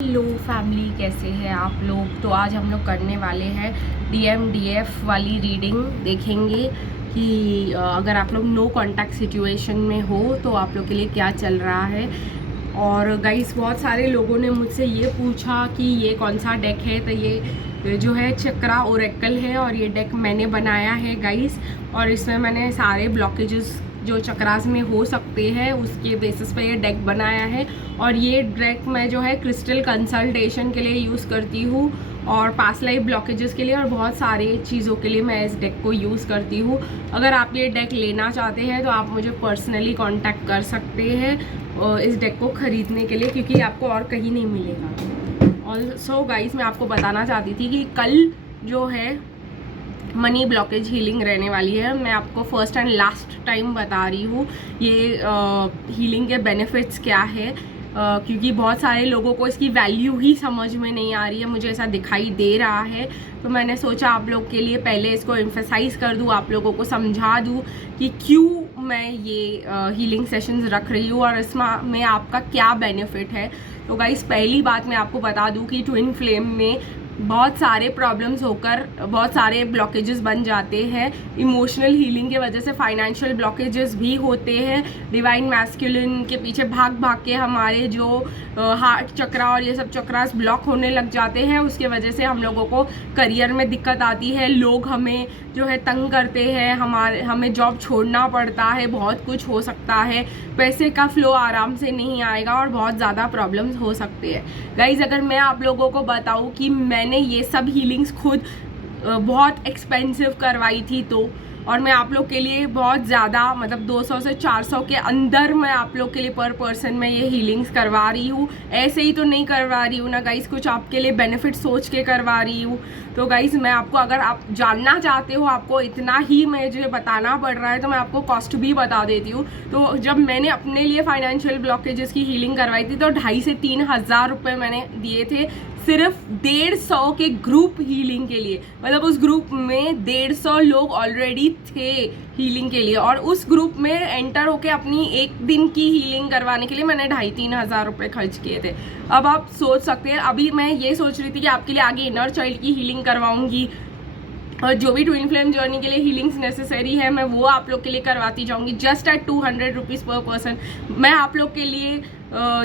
Hello family, कैसे हैं आप लोग। तो आज हम लोग करने वाले हैं DMDF वाली रीडिंग। देखेंगे कि अगर आप लोग नो कांटेक्ट सिचुएशन में हो तो आप लोग के लिए क्या चल रहा है। और गाइस, बहुत सारे लोगों ने मुझसे ये पूछा कि ये कौन सा डेक है। तो ये जो है चक्रा ओरेकल है और ये डेक मैंने बनाया है गाइस। और इसमें मैंने सारे ब्लॉकेजेस जो चक्रास में हो सकते हैं उसके बेसिस पे ये डेक बनाया है। और ये डेक मैं जो है क्रिस्टल कंसल्टेशन के लिए यूज़ करती हूँ और पास्ट लाइफ ब्लॉकेजेस के लिए और बहुत सारे चीज़ों के लिए मैं इस डेक को यूज़ करती हूँ। अगर आप ये डेक लेना चाहते हैं तो आप मुझे पर्सनली कांटेक्ट कर सकते हैं इस डेक को ख़रीदने के लिए, क्योंकि आपको और कहीं नहीं मिलेगा। ऑल्सो गाइस, मैं आपको बताना चाहती थी कि कल जो है मनी ब्लॉकेज हीलिंग रहने वाली है। मैं आपको फर्स्ट एंड लास्ट टाइम बता रही हूँ ये हीलिंग के बेनिफिट्स क्या है, क्योंकि बहुत सारे लोगों को इसकी वैल्यू ही समझ में नहीं आ रही है, मुझे ऐसा दिखाई दे रहा है। तो मैंने सोचा आप लोग के लिए पहले इसको एम्फेसाइज कर दूँ, आप लोगों को समझा दूँ कि क्यों मैं ये हीलिंग सेशंस रख रही हूँ और इसमें आपका क्या बेनिफिट है। तो गाइस, पहली बात मैं आपको बता दूँ कि ट्विन फ्लेम में बहुत सारे प्रॉब्लम्स होकर बहुत सारे ब्लॉकेजेस बन जाते हैं। इमोशनल हीलिंग की वजह से फाइनेंशियल ब्लॉकेजेस भी होते हैं। डिवाइन मैस्कुलिन के पीछे भाग भाग के हमारे जो हार्ट चक्रा और ये सब चक्रास ब्लॉक होने लग जाते हैं। उसके वजह से हम लोगों को करियर में दिक्कत आती है, लोग हमें जो है तंग करते हैं, हमें जॉब छोड़ना पड़ता है, बहुत कुछ हो सकता है, पैसे का फ्लो आराम से नहीं आएगा और बहुत ज़्यादा प्रॉब्लम्स हो सकते हैं। गाइज, अगर मैं आप लोगों को बताऊँ कि मैंने ये सब हीलिंग्स खुद बहुत एक्सपेंसिव करवाई थी, तो और मैं आप लोग के लिए बहुत ज़्यादा मतलब 200 से 400 के अंदर मैं आप लोग के लिए पर पर्सन में ये हीलिंग्स करवा रही हूँ। ऐसे ही तो नहीं करवा रही हूँ ना गाइस, कुछ आपके लिए बेनिफिट सोच के करवा रही हूँ। तो गाइस, मैं आपको, अगर आप जानना चाहते हो आपको इतना ही मुझे बताना पड़ रहा है, तो मैं आपको कॉस्ट भी बता देती हूँ। तो जब मैंने अपने लिए फाइनेंशियल ब्लॉकेजेस की हीलिंग करवाई थी तो 2,500 से 3,000 रुपये मैंने दिए थे सिर्फ 150 के ग्रुप हीलिंग के लिए। मतलब उस ग्रुप में 150 लोग ऑलरेडी थे हीलिंग के लिए, और उस ग्रुप में एंटर होके अपनी एक दिन की हीलिंग करवाने के लिए मैंने 2,500-3,000 रुपये खर्च किए थे। अब आप सोच सकते हैं, अभी मैं ये सोच रही थी कि आपके लिए आगे इनर चाइल्ड की हीलिंग करवाऊंगी और जो भी ट्विन फ्लेम जर्नी के लिए हीलिंग्स नेसेसरी है मैं वो आप लोग के लिए करवाती जाऊंगी जस्ट एट 200 रुपीज़ पर पर्सन। मैं आप लोग के लिए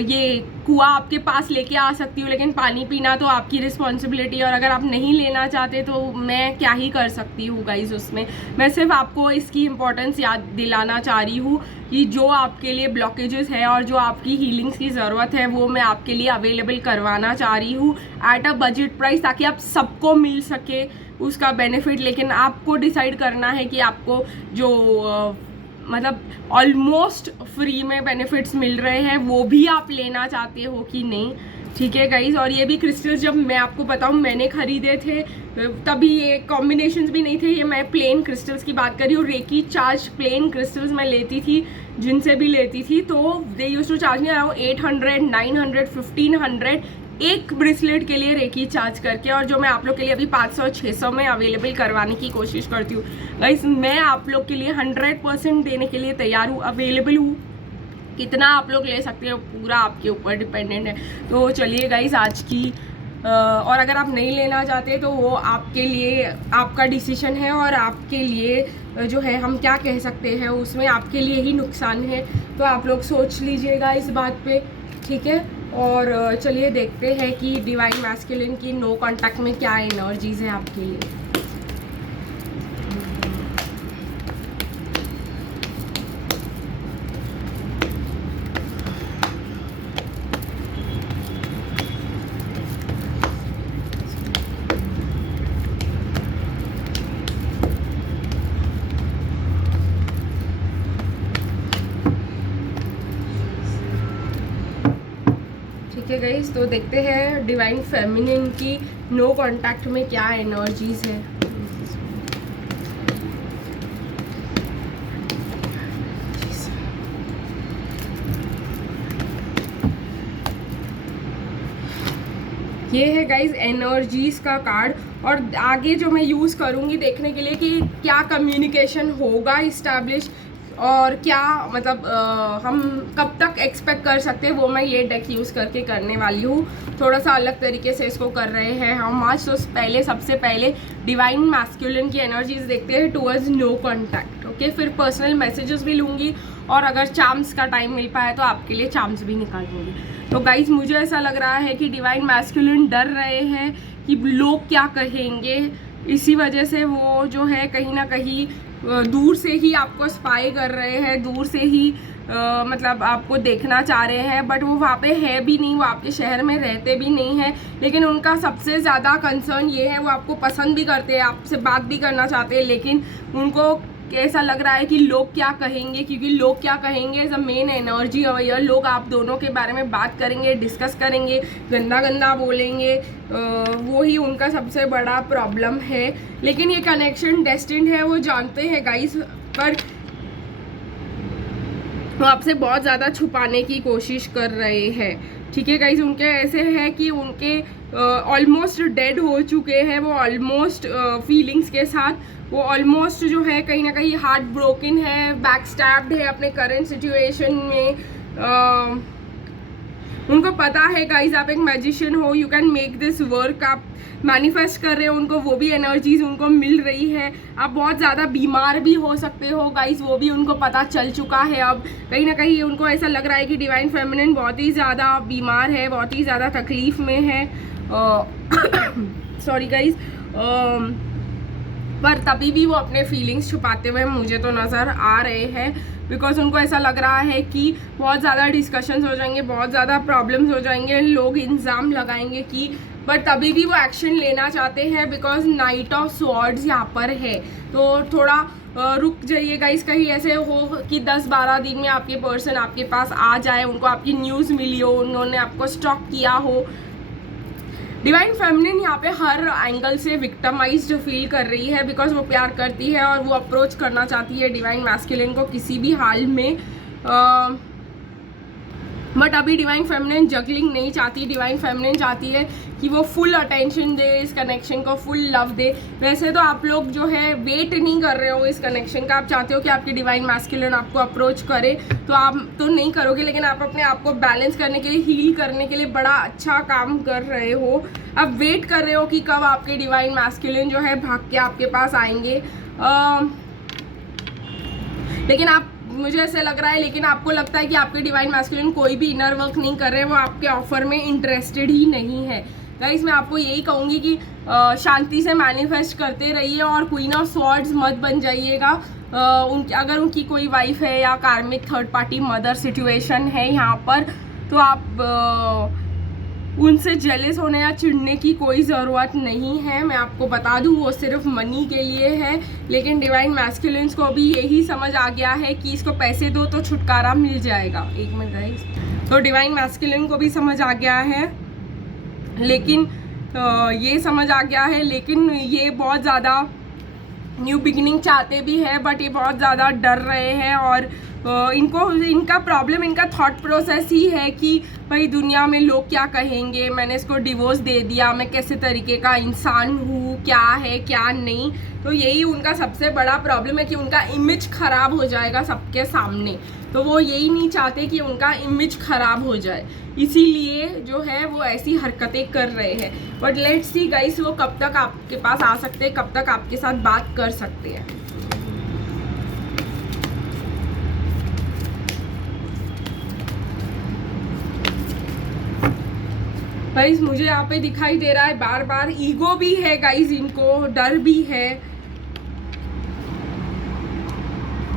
ये कुआं आपके पास लेके आ सकती हूँ, लेकिन पानी पीना तो आपकी रिस्पॉन्सिबिलिटी है, और अगर आप नहीं लेना चाहते तो मैं क्या ही कर सकती हूँ गाइज उसमें। मैं सिर्फ आपको इसकी इम्पोर्टेंस याद दिलाना चाह रही हूँ कि जो आपके लिए ब्लॉकेजेस है और जो आपकी हीलिंग्स की ज़रूरत है वो मैं आपके लिए अवेलेबल करवाना चाह रही हूँ एट अ बजट प्राइस, ताकि आप सबको मिल सके उसका बेनिफिट। लेकिन आपको डिसाइड करना है कि आपको जो मतलब ऑलमोस्ट फ्री में बेनिफिट्स मिल रहे हैं वो भी आप लेना चाहते हो कि नहीं। ठीक है गाइज, और ये भी क्रिस्टल्स जब मैं आपको बताऊँ मैंने खरीदे थे तभी ये कॉम्बिनेशंस भी नहीं थे। ये मैं प्लेन क्रिस्टल्स की बात कर रही हूँ। रेकी चार्ज प्लेन क्रिस्टल्स मैं लेती थी, जिनसे भी लेती थी, तो they used to charge me around 800, 900, 1500 एक ब्रेसलेट के लिए रेकी चार्ज करके, और जो मैं आप लोग के लिए अभी 500-600 में अवेलेबल करवाने की कोशिश करती हूँ। गाइस, मैं आप लोग के लिए 100% देने के लिए तैयार हूँ, अवेलेबल हूँ। कितना आप लोग ले सकते हो पूरा आपके ऊपर डिपेंडेंट है। तो चलिए गाइस, आज की और अगर आप नहीं लेना चाहते तो वो आपके लिए आपका डिसीजन है, और आपके लिए जो है हम क्या कह सकते हैं उसमें आपके लिए ही नुकसान है। तो आप लोग सोच लीजिएगा इस बात पे, ठीक है। और चलिए देखते हैं कि डिवाइन मैस्कुलिन की नो कांटेक्ट में क्या एनर्जीज है आपके लिए। ठीक है गाइस, तो देखते हैं डिवाइन फेमिनिन की नो कांटेक्ट में क्या एनर्जीज है। ये है गाइज एनर्जीज का कार्ड, और आगे जो मैं यूज़ करूँगी देखने के लिए कि क्या कम्युनिकेशन होगा इस्टेब्लिश और क्या मतलब हम कब तक एक्सपेक्ट कर सकते हैं, वो मैं ये डेक यूज़ करके करने वाली हूँ। थोड़ा सा अलग तरीके से इसको कर रहे हैं हम आज। तो सबसे पहले डिवाइन मैस्कुलिन की एनर्जीज देखते हैं टुवर्ड्स नो कॉन्टैक्ट। ओके, फिर पर्सनल मैसेजेस भी लूँगी, और अगर चार्म्स का टाइम मिल पाया तो आपके लिए चार्म्स भी निकालूंगी। तो गाइज मुझे ऐसा लग रहा है कि डिवाइन मैस्कुलिन डर रहे हैं कि लोग क्या कहेंगे, इसी वजह से वो जो है कहीं ना कहीं दूर से ही आपको स्पाई कर रहे हैं, दूर से ही मतलब आपको देखना चाह रहे हैं, बट वो वहाँ पे है भी नहीं, वो आपके शहर में रहते भी नहीं है। लेकिन उनका सबसे ज़्यादा कंसर्न ये है, वो आपको पसंद भी करते हैं, आपसे बात भी करना चाहते हैं, लेकिन उनको ऐसा लग रहा है कि लोग क्या कहेंगे, क्योंकि लोग क्या कहेंगे is a main energy aware. लोग आप दोनों के बारे में बात करेंगे, डिस्कस करेंगे, गंदा गंदा बोलेंगे, वो ही उनका सबसे बड़ा प्रॉब्लम है। लेकिन ये कनेक्शन डेस्टिन्ड है, वो जानते हैं गाइस, पर वो आपसे बहुत ज़्यादा छुपाने की कोशिश कर रहे हैं। ठीक है गाइस, उनके ऐसे है कि उनके ऑलमोस्ट डेड हो चुके हैं, वो ऑलमोस्ट फीलिंग्स के साथ, वो ऑलमोस्ट जो है कहीं ना कहीं हार्ट ब्रोकन है, बैक स्टैब्ड है अपने करंट सिचुएशन में। उनको पता है गाइज आप एक मैजिशियन हो, you can make this work, आप मैनिफेस्ट कर रहे हो, उनको वो भी एनर्जीज उनको मिल रही है। आप बहुत ज़्यादा बीमार भी हो सकते हो गाइज, वो भी उनको पता चल चुका है। अब कहीं ना कहीं उनको ऐसा लग रहा है कि डिवाइन फेमिनिन बहुत ही ज़्यादा बीमार है, बहुत ही ज़्यादा तकलीफ में है, सॉरी गाइज, पर तभी भी वो अपने फीलिंग्स छुपाते हुए मुझे तो नज़र आ रहे हैं, बिकॉज उनको ऐसा लग रहा है कि बहुत ज़्यादा डिस्कशंस हो जाएंगे, बहुत ज़्यादा प्रॉब्लम्स हो जाएंगे, लोग इल्ज़ाम लगाएंगे कि, बट तभी भी वो एक्शन लेना चाहते हैं बिकॉज नाइट ऑफ स्वॉर्ड्स यहाँ पर है। तो थोड़ा रुक जाइए गाइस, कहीं ऐसे हो कि 10-12 दिन में आपके पर्सन आपके पास आ जाए, उनको आपकी न्यूज़ मिली हो, उन्होंने आपको स्टॉक किया हो। डिवाइन फेमिनिन यहाँ पे हर एंगल से विक्टिमाइज्ड फील कर रही है, बिकॉज वो प्यार करती है और वो अप्रोच करना चाहती है डिवाइन मैस्कुलिन को किसी भी हाल में, बट अभी डिवाइन फेमिनिन जगलिंग नहीं चाहती। डिवाइन फेमिनिन चाहती है कि वो फुल अटेंशन दे इस कनेक्शन को, फुल लव दे। वैसे तो आप लोग जो है वेट नहीं कर रहे हो इस कनेक्शन का, आप चाहते हो कि आपकी डिवाइन मैस्कुलिन आपको अप्रोच करे, तो आप तो नहीं करोगे, लेकिन आप अपने आप को बैलेंस करने के लिए, हील करने के लिए बड़ा अच्छा काम कर रहे हो। आप वेट कर रहे हो कि कब आपके डिवाइन मैस्कुलिन जो है भाग के आपके पास आएंगे, लेकिन आप, मुझे ऐसे लग रहा है, लेकिन आपको लगता है कि आपके डिवाइन मैस्कुलिन कोई भी इनर वर्क नहीं कर रहे, वो आपके ऑफर में इंटरेस्टेड ही नहीं है। गाइस मैं आपको यही कहूँगी कि शांति से मैनिफेस्ट करते रहिए और क्वीन ऑफ स्वॉर्ड्स मत बन जाइएगा। अगर उनकी कोई वाइफ है या कार्मिक थर्ड पार्टी मदर सिचुएशन है यहाँ पर, तो आप उनसे जेलस होने या चिढ़ने की कोई ज़रूरत नहीं है। मैं आपको बता दूं वो सिर्फ मनी के लिए है, लेकिन डिवाइन मैस्कुलिन्स को भी यही समझ आ गया है कि इसको पैसे दो तो छुटकारा मिल जाएगा। एक मिनट गाइस, तो डिवाइन मैस्कुलिन को भी समझ आ गया है, लेकिन ये समझ आ गया है, लेकिन ये बहुत ज़्यादा न्यू बिगिनिंग चाहते भी है, बट ये बहुत ज़्यादा डर रहे हैं। और इनको, इनका प्रॉब्लम, इनका थॉट प्रोसेस ही है कि भाई दुनिया में लोग क्या कहेंगे, मैंने इसको डिवोर्स दे दिया, मैं कैसे तरीके का इंसान हूँ, क्या है क्या नहीं। तो यही उनका सबसे बड़ा प्रॉब्लम है कि उनका इमेज ख़राब हो जाएगा सबके सामने, तो वो यही नहीं चाहते कि उनका इमेज ख़राब हो जाए, इसीलिए जो है वो ऐसी हरकतें कर रहे हैं। बट लेट्स सी गाइस, वो कब तक आपके पास आ सकते हैं, कब तक आपके साथ बात कर सकते हैं। गाइस मुझे यहाँ पे दिखाई दे रहा है बार बार ईगो भी है गाइस, इनको डर भी है,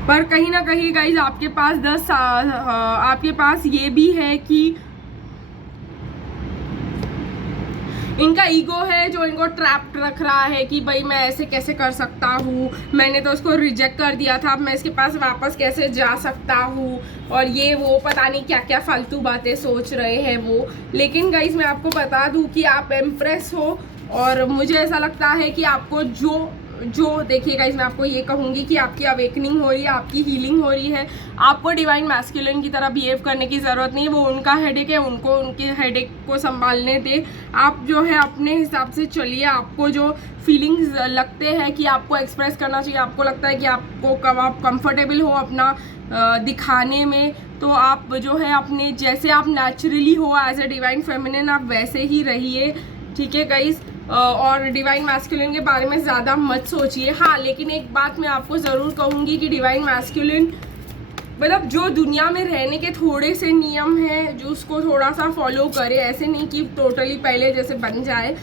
पर कहीं ना कहीं गाइस आपके पास आपके पास ये भी है कि इनका ईगो है जो इनको ट्रैप्ड रख रहा है कि भाई मैं ऐसे कैसे कर सकता हूँ, मैंने तो उसको रिजेक्ट कर दिया था, अब मैं इसके पास वापस कैसे जा सकता हूँ, और ये वो पता नहीं क्या क्या फालतू बातें सोच रहे हैं वो। लेकिन गाइस मैं आपको बता दूँ कि आप एम्प्रेस हो, और मुझे ऐसा लगता है कि आपको जो जो देखिए गाइस, मैं आपको ये कहूँगी कि आपकी अवेकनिंग हो रही है, आपकी हीलिंग हो रही है, आपको डिवाइन मैस्कुलिन की तरह बिहेव करने की ज़रूरत नहीं है। वो उनका हेडेक है, उनको उनके हेडेक को संभालने दे। आप जो है अपने हिसाब से चलिए। आपको जो फीलिंग्स लगते हैं कि आपको एक्सप्रेस करना चाहिए, आपको लगता है कि आपको कब आप कंफर्टेबल हो अपना दिखाने में, तो आप जो है अपने जैसे आप नेचुरली हो एज ए डिवाइन फेमिनिन, आप वैसे ही रहिए, ठीक है गाइस। और डिवाइन मैस्कुलिन के बारे में ज़्यादा मत सोचिए। हाँ, लेकिन एक बात मैं आपको ज़रूर कहूँगी कि डिवाइन मैस्कुलिन मतलब जो दुनिया में रहने के थोड़े से नियम हैं, जो उसको थोड़ा सा फॉलो करे, ऐसे नहीं कि टोटली पहले जैसे बन जाए।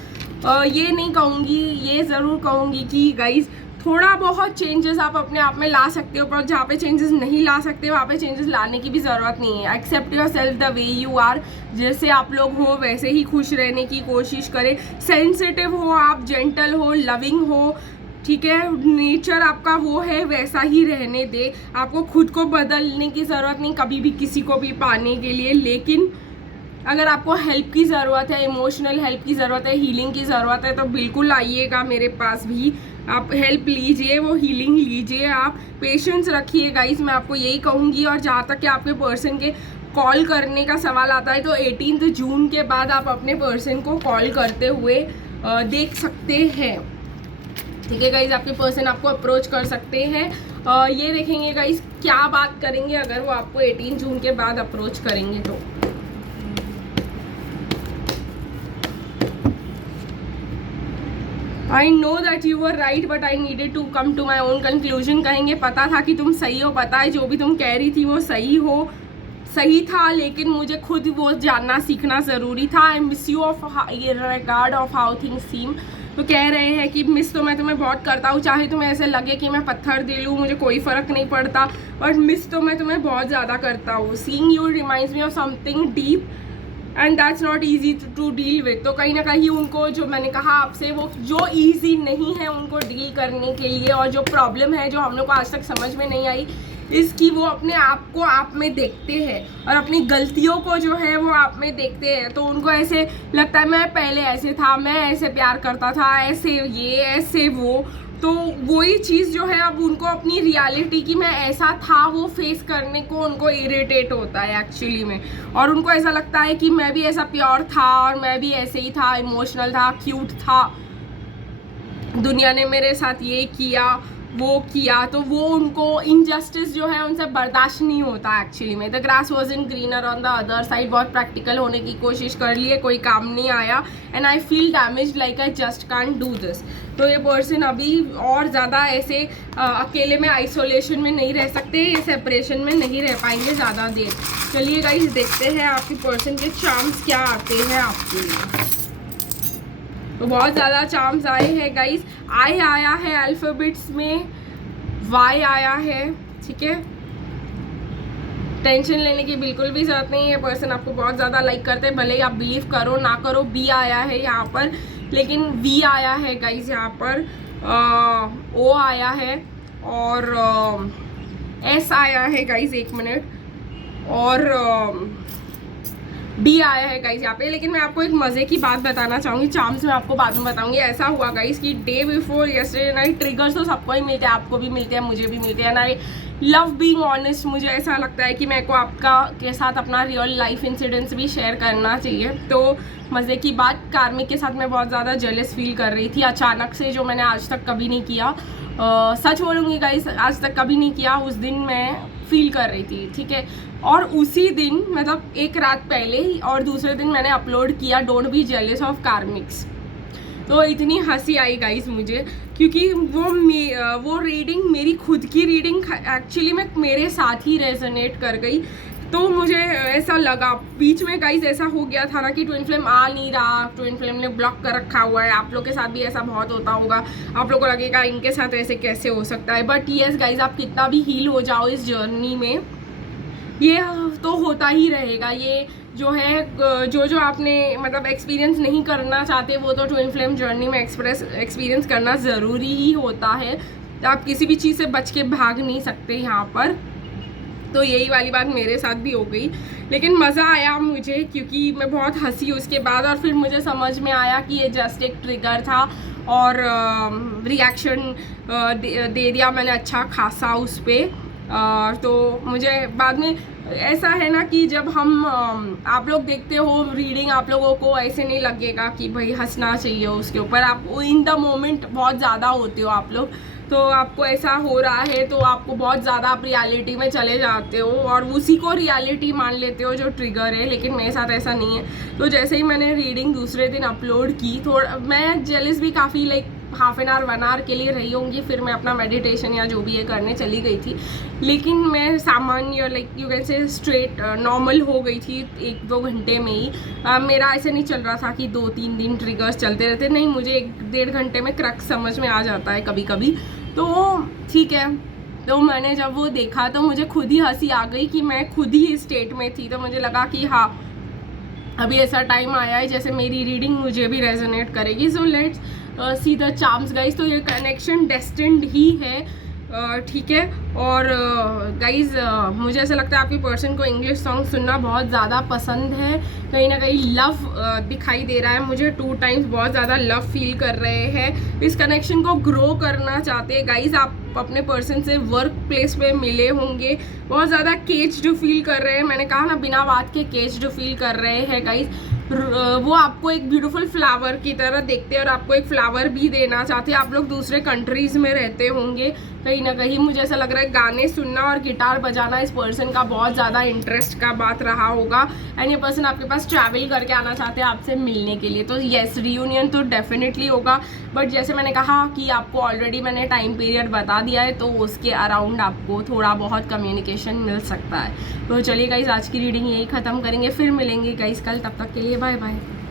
ये नहीं कहूँगी, ये ज़रूर कहूँगी कि गाइस थोड़ा बहुत चेंजेस आप अपने आप में ला सकते हो, पर जहाँ पे चेंजेस नहीं ला सकते वहाँ पे चेंजेस लाने की भी ज़रूरत नहीं है। Accept yourself the way you are, जैसे आप लोग हो वैसे ही खुश रहने की कोशिश करें। सेंसिटिव हो आप, जेंटल हो, लविंग हो, ठीक है, नेचर आपका वो है वैसा ही रहने दे। आपको खुद को बदलने की ज़रूरत नहीं कभी भी किसी को भी पाने के लिए। लेकिन अगर आपको हेल्प की ज़रूरत है, इमोशनल हेल्प की ज़रूरत है, हीलिंग की ज़रूरत है, तो बिल्कुल आइएगा मेरे पास भी, आप हेल्प लीजिए, वो हीलिंग लीजिए। आप पेशेंस रखिए गाइस, मैं आपको यही कहूँगी। और जहाँ तक कि आपके पर्सन के कॉल करने का सवाल आता है, तो 18 जून के बाद आप अपने पर्सन को कॉल करते हुए देख सकते हैं, ठीक है गाइज। आपके पर्सन आपको अप्रोच कर सकते हैं। ये देखेंगे गाइज क्या बात करेंगे अगर वो आपको 18 जून के बाद अप्रोच करेंगे तो। I know that you were right but I needed to come to my own conclusion. कहेंगे पता था कि तुम सही हो, पता है जो भी तुम कह रही थी वो सही था, लेकिन मुझे खुद वो जानना सीखना ज़रूरी था। I miss you of regard of how things सीम। तो कह रहे हैं कि मिस तो मैं तुम्हें बहुत करता हूँ, चाहे तुम्हें ऐसे लगे कि मैं पत्थर दे लूँ, मुझे कोई फ़र्क नहीं पड़ता, बट मिस तो मैं तुम्हें बहुत ज़्यादा करता हूँ। Seeing you reminds me of something deep and that's not easy to deal with. तो कहीं ना कहीं उनको जो मैंने कहा आपसे, वो जो ईजी नहीं है उनको डील करने के लिए, और जो प्रॉब्लम है जो हम लोग को आज तक समझ में नहीं आई, इसकी वो अपने आप को आप में देखते हैं और अपनी गलतियों को जो है वो आप में देखते हैं। तो उनको ऐसे लगता है मैं पहले ऐसे था, मैं ऐसे प्यार करता था, ऐसे ये ऐसे वो। तो वही चीज़ जो है अब उनको अपनी रियलिटी की मैं ऐसा था वो फेस करने को उनको इरिटेट होता है एक्चुअली में। और उनको ऐसा लगता है कि मैं भी ऐसा प्योर था और मैं भी ऐसे ही था, इमोशनल था, क्यूट था, दुनिया ने मेरे साथ ये किया वो किया, तो वो उनको इनजस्टिस जो है उनसे बर्दाश्त नहीं होता एक्चुअली में। The grass wasn't greener on the other side. बहुत प्रैक्टिकल होने की कोशिश कर लिए, कोई काम नहीं आया, and I feel damage like I just can't do this. तो ये पर्सन अभी और ज़्यादा ऐसे अकेले में आइसोलेशन में नहीं रह सकते, ये सेपरेशन में नहीं रह पाएंगे ज़्यादा देर। चलिए गाइस देखते हैं आपके पर्सन के चार्म्स क्या आते हैं आपके लिए। तो बहुत ज़्यादा चार्म्स आए हैं गाइस। आई आया है अल्फ़ाबेट्स में, वाई आया है, ठीक है। टेंशन लेने की बिल्कुल भी ज़रूरत नहीं है, पर्सन आपको बहुत ज़्यादा लाइक करते हैं, भले ही आप बिलीव करो ना करो। बी आया है यहाँ पर, लेकिन वी आया है गाइस यहाँ पर, ओ आया है, और एस आया है गाइस, एक मिनट, और डी आया है गाइस यहाँ पे। लेकिन मैं आपको एक मज़े की बात बताना चाहूँगी, चार्म्स में आपको बाद में बताऊँगी। ऐसा हुआ गाइस कि day before yesterday night, triggers तो सबको ही मिलते हैं, आपको भी मिलते हैं, मुझे भी मिलते हैं, आई लव बीइंग ऑनेस्ट। मुझे ऐसा लगता है कि मेरे को आपका के साथ अपना रियल लाइफ इंसिडेंट्स भी शेयर करना चाहिए। तो मज़े की बात, कार्मिक के साथ मैं बहुत ज़्यादा जेलस फील कर रही थी अचानक से, जो मैंने आज तक कभी नहीं किया। सच बोलूँगी गाइस, आज तक कभी नहीं किया। उस दिन मैं फील कर रही थी, ठीक है। और उसी दिन मतलब एक रात पहले और दूसरे दिन मैंने अपलोड किया don't be jealous of karmics. तो इतनी हंसी आई गाइस मुझे, क्योंकि वो रीडिंग मेरी खुद की रीडिंग एक्चुअली में मेरे साथ ही रेजोनेट कर गई। तो मुझे ऐसा लगा, बीच में गाइस ऐसा हो गया था ना कि ट्विन फ्लेम आ नहीं रहा, ट्विन फ्लेम ने ब्लॉक कर रखा हुआ है। आप लोग के साथ भी ऐसा बहुत होता होगा, आप लोग को लगेगा इनके साथ ऐसे कैसे हो सकता है, बट येस गाइस, आप कितना भी हील हो जाओ इस जर्नी में, ये तो होता ही रहेगा। ये जो है जो आपने मतलब एक्सपीरियंस नहीं करना चाहते, वो तो ट्विन फ्लेम जर्नी में एक्सपीरियंस करना ज़रूरी ही होता है। तो आप किसी भी चीज़ से बच के भाग नहीं सकते यहाँ पर। तो यही वाली बात मेरे साथ भी हो गई, लेकिन मज़ा आया मुझे क्योंकि मैं बहुत हंसी उसके बाद। और फिर मुझे समझ में आया कि ये जस्ट एक ट्रिगर था और रिएक्शन दे दिया मैंने अच्छा खासा उस पर। तो मुझे बाद में ऐसा है ना कि जब हम आप लोग देखते हो रीडिंग, आप लोगों को ऐसे नहीं लगेगा कि भाई हंसना चाहिए उसके ऊपर, आप इन द मोमेंट बहुत ज़्यादा होते हो आप लोग, तो आपको ऐसा हो रहा है तो आपको बहुत ज़्यादा आप रियलिटी में चले जाते हो और उसी को रियलिटी मान लेते हो जो ट्रिगर है। लेकिन मेरे साथ ऐसा नहीं है। तो जैसे ही मैंने रीडिंग दूसरे दिन अपलोड की, थोड़ा मैं जेलस भी काफ़ी like half an hour 1 hour के लिए रही होंगी, फिर मैं अपना मेडिटेशन या जो भी है करने चली गई थी। लेकिन मैं सामान्य like you can say straight normal हो गई थी 1-2 घंटे में ही। मेरा ऐसे नहीं चल रहा था कि 2-3 दिन ट्रिगर्स चलते रहते, नहीं, मुझे 1-1.5 घंटे में क्रक्स समझ में आ जाता है कभी कभी। तो ठीक है, तो मैंने जब वो देखा तो मुझे खुद ही हंसी आ गई कि मैं खुद ही स्टेट में थी। तो मुझे लगा कि हाँ, अभी ऐसा टाइम आया है जैसे मेरी रीडिंग मुझे भी रेजोनेट करेगी। So let's see the charms guys. तो ये कनेक्शन डेस्टिन्ड ही है, ठीक है। और गाइज मुझे ऐसा लगता है आपकी पर्सन को इंग्लिश सॉन्ग सुनना बहुत ज़्यादा पसंद है। कहीं ना कहीं लव दिखाई दे रहा है मुझे, 2 टाइम्स बहुत ज़्यादा लव फील कर रहे हैं, इस कनेक्शन को ग्रो करना चाहते हैं। गाइज आप अपने पर्सन से वर्क प्लेस में मिले होंगे, बहुत ज़्यादा केज्ड फील कर रहे हैं। मैंने कहा ना, बिना बात के केज्ड फील कर रहे हैं गाइज। वो आपको एक ब्यूटीफुल फ्लावर की तरह देखते हैं और आपको एक फ्लावर भी देना चाहते हैं। आप लोग दूसरे कंट्रीज़ में रहते होंगे कहीं ना कहीं, मुझे ऐसा लग रहा है गाने सुनना और गिटार बजाना इस पर्सन का बहुत ज़्यादा इंटरेस्ट का बात रहा होगा। एंड ये पर्सन आपके पास ट्रैवल करके आना चाहते हैं आपसे मिलने के लिए। तो येस, रियूनियन तो डेफिनेटली होगा, बट जैसे मैंने कहा कि आपको ऑलरेडी मैंने टाइम पीरियड बता दिया है, तो उसके अराउंड आपको थोड़ा बहुत कम्युनिकेशन मिल सकता है। तो चलिए गाइस, आज की रीडिंग यही ख़त्म करेंगे, फिर मिलेंगे गाइस कल। तब तक के लिए बाय बाय।